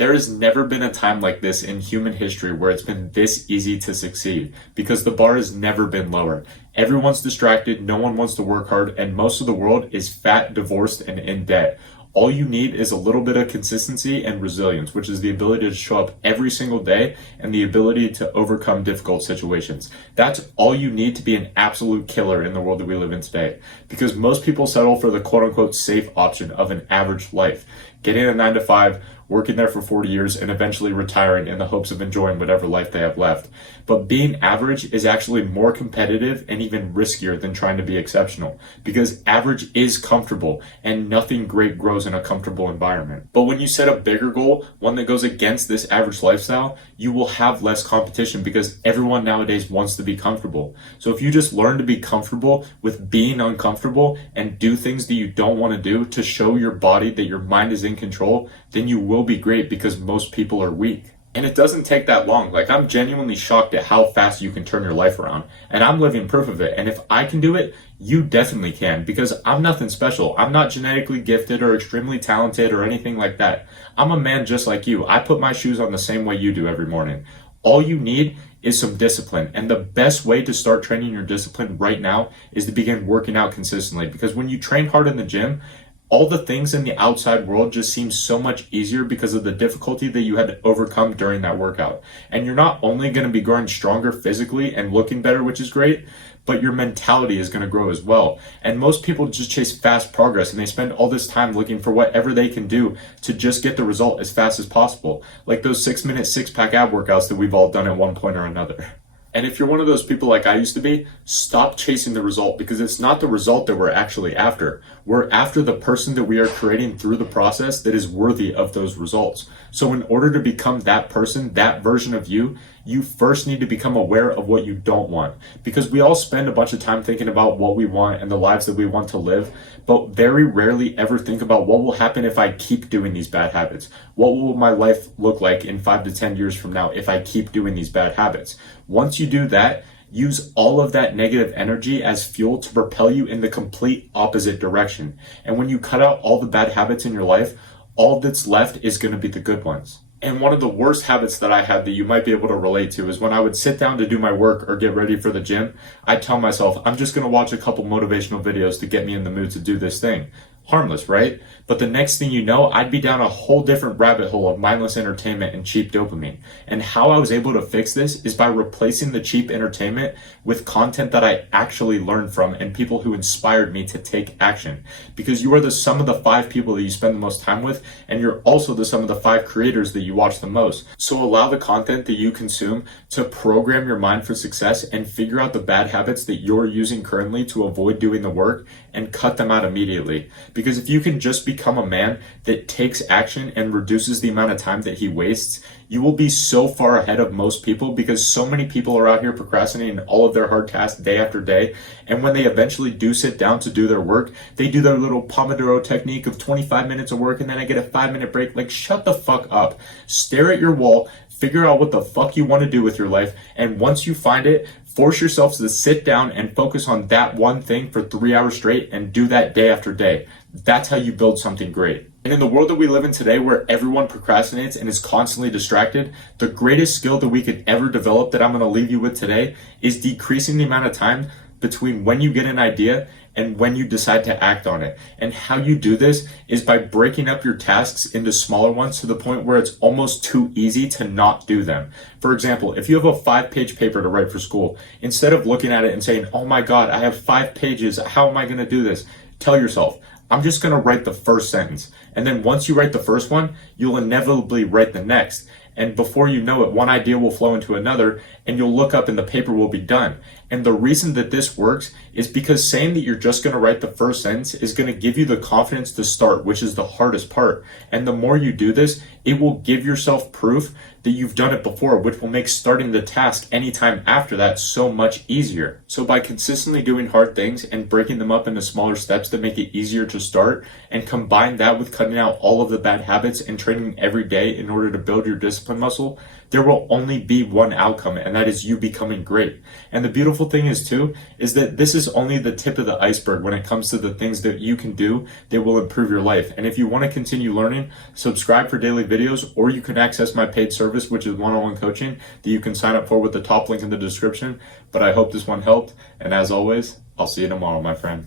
There has never been a time like this in human history where it's been this easy to succeed because the bar has never been lower. Everyone's distracted, no one wants to work hard, and most of the world is fat, divorced, and in debt. All you need is a little bit of consistency and resilience, which is the ability to show up every single day and the ability to overcome difficult situations. That's all you need to be an absolute killer in the world that we live in today. Because most people settle for the quote unquote safe option of an average life, getting a 9 to 5, working there for 40 years, and eventually retiring in the hopes of enjoying whatever life they have left. But being average is actually more competitive and even riskier than trying to be exceptional, because average is comfortable and nothing great grows in a comfortable environment. But when you set a bigger goal, one that goes against this average lifestyle, you will have less competition because everyone nowadays wants to be comfortable. So if you just learn to be comfortable with being uncomfortable and do things that you don't want to do to show your body that your mind is in control, then you will be great because most people are weak. And it doesn't take that long. Like, I'm genuinely shocked at how fast you can turn your life around. And I'm living proof of it. And if I can do it, you definitely can, because I'm nothing special. I'm not genetically gifted or extremely talented or anything like that. I'm a man just like you. I put my shoes on the same way you do every morning. All you need is some discipline. And the best way to start training your discipline right now is to begin working out consistently. Because when you train hard in the gym, all the things in the outside world just seem so much easier because of the difficulty that you had to overcome during that workout. And you're not only going to be growing stronger physically and looking better, which is great, but your mentality is going to grow as well. And most people just chase fast progress, and they spend all this time looking for whatever they can do to just get the result as fast as possible. Like those 6-minute six-pack ab workouts that we've all done at one point or another. And if you're one of those people like I used to be, stop chasing the result, because it's not the result that we're actually after. We're after the person that we are creating through the process that is worthy of those results. So in order to become that person, that version of you, you first need to become aware of what you don't want. Because we all spend a bunch of time thinking about what we want and the lives that we want to live, but very rarely ever think about what will happen if I keep doing these bad habits. What will my life look like in 5 to 10 years from now if I keep doing these bad habits? Once you do that, use all of that negative energy as fuel to propel you in the complete opposite direction. And when you cut out all the bad habits in your life, all that's left is going to be the good ones. And one of the worst habits that I had that you might be able to relate to is when I would sit down to do my work or get ready for the gym, I'd tell myself, I'm just going to watch a couple motivational videos to get me in the mood to do this thing. Harmless, right? But the next thing you know, I'd be down a whole different rabbit hole of mindless entertainment and cheap dopamine. And how I was able to fix this is by replacing the cheap entertainment with content that I actually learned from and people who inspired me to take action. Because you are the sum of the 5 people that you spend the most time with, and you're also the sum of the 5 creators that you watch the most. So allow the content that you consume to program your mind for success and figure out the bad habits that you're using currently to avoid doing the work and cut them out immediately. Because if you can just become a man that takes action and reduces the amount of time that he wastes, you will be so far ahead of most people, because so many people are out here procrastinating all of their hard tasks day after day. And when they eventually do sit down to do their work, they do their little Pomodoro technique of 25 minutes of work and then I get a 5-minute break. Like, shut the fuck up. Stare at your wall, figure out what the fuck you want to do with your life. And once you find it, force yourself to sit down and focus on that one thing for 3 hours straight and do that day after day. That's how you build something great. And in the world that we live in today, where everyone procrastinates and is constantly distracted, the greatest skill that we could ever develop that I'm going to leave you with today is decreasing the amount of time between when you get an idea and when you decide to act on it. And how you do this is by breaking up your tasks into smaller ones to the point where it's almost too easy to not do them. For example, if you have a 5-page paper to write for school, instead of looking at it and saying, oh my God, I have 5 pages, how am I going to do this? Tell yourself, I'm just going to write the first sentence. And then once you write the first one, you'll inevitably write the next. And before you know it, one idea will flow into another, and you'll look up and the paper will be done. And the reason that this works is because saying that you're just going to write the first sentence is going to give you the confidence to start, which is the hardest part. And the more you do this, it will give yourself proof that you've done it before, which will make starting the task anytime after that so much easier. So by consistently doing hard things and breaking them up into smaller steps that make it easier to start, and combine that with cutting out all of the bad habits and training every day in order to build your discipline muscle, there will only be one outcome, and that is you becoming great. And the beautiful beautiful thing is too, is that this is only the tip of the iceberg when it comes to the things that you can do that will improve your life. And if you want to continue learning, subscribe for daily videos, or you can access my paid service, which is one-on-one coaching that you can sign up for with the top link in the description. But I hope this one helped. And as always, I'll see you tomorrow, my friend.